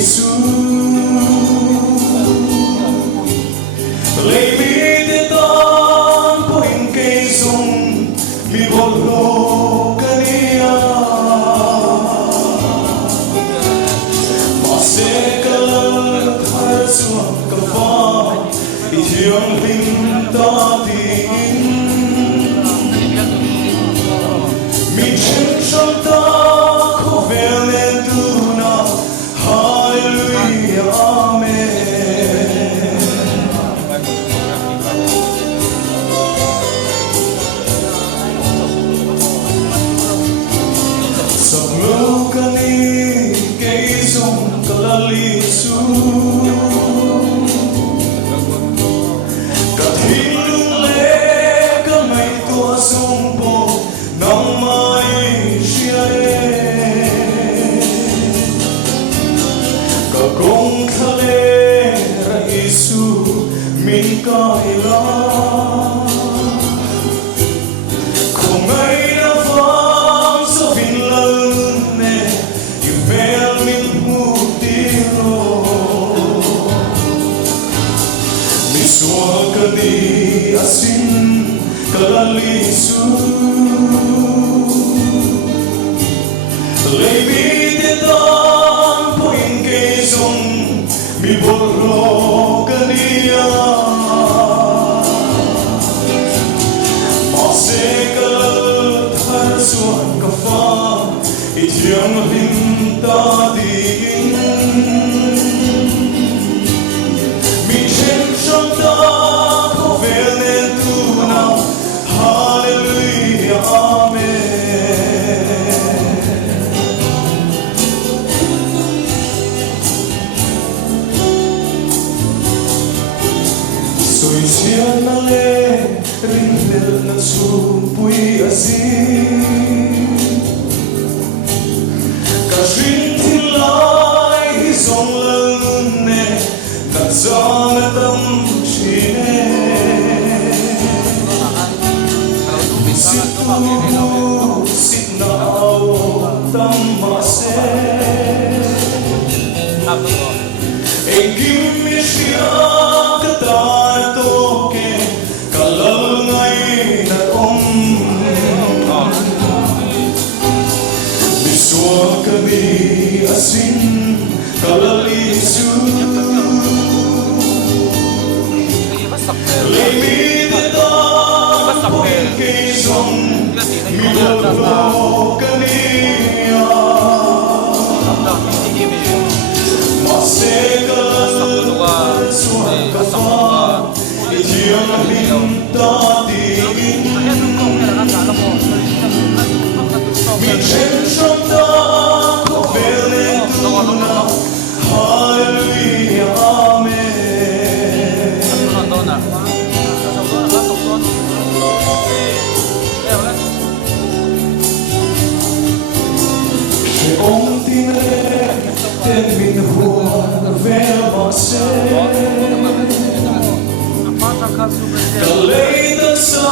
Giêsu lấy mi te tan po in cây dung mi bol lo kania ma se kalal thar suam ka va i thiang ling ta tin mi chen chom ta kho vele tu na hallelujah amen Kani kay song kalalisu kathilung le kamay tua sumpo nang may siyae kakong thale raisu min kaila kumay na fang sa vinlal Kani asin kalalisu Lebi te tan po in kay song mi borro kania Mase kalal thar suan ka fa ityang hinta din mi chen sham ta Soy siya le rinel na sumpuy asin Kashin tilay hisong lalune Nagzanatam chine Situ sitnao tamase Egim siya Kani asin kalalisu Lebi te tan po in kay song mi borro kania Mase kalal suan ka fa ityang hinta din mi chen sham ta hallelujah amen Che ông tin tên mình hùa về mà sẽ cả lấy tất xa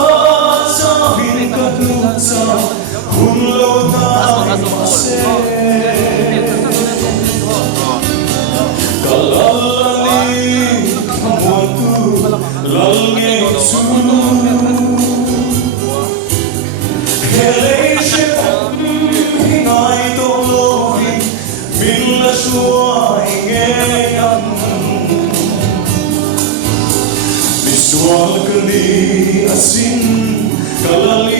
xa hình cắt nụ xa hùn lâu ta mà sẽ Kalalani kamuatu lalnge su Helei shep hinai to lovi min la shua ingeyan Visual kani asin kalali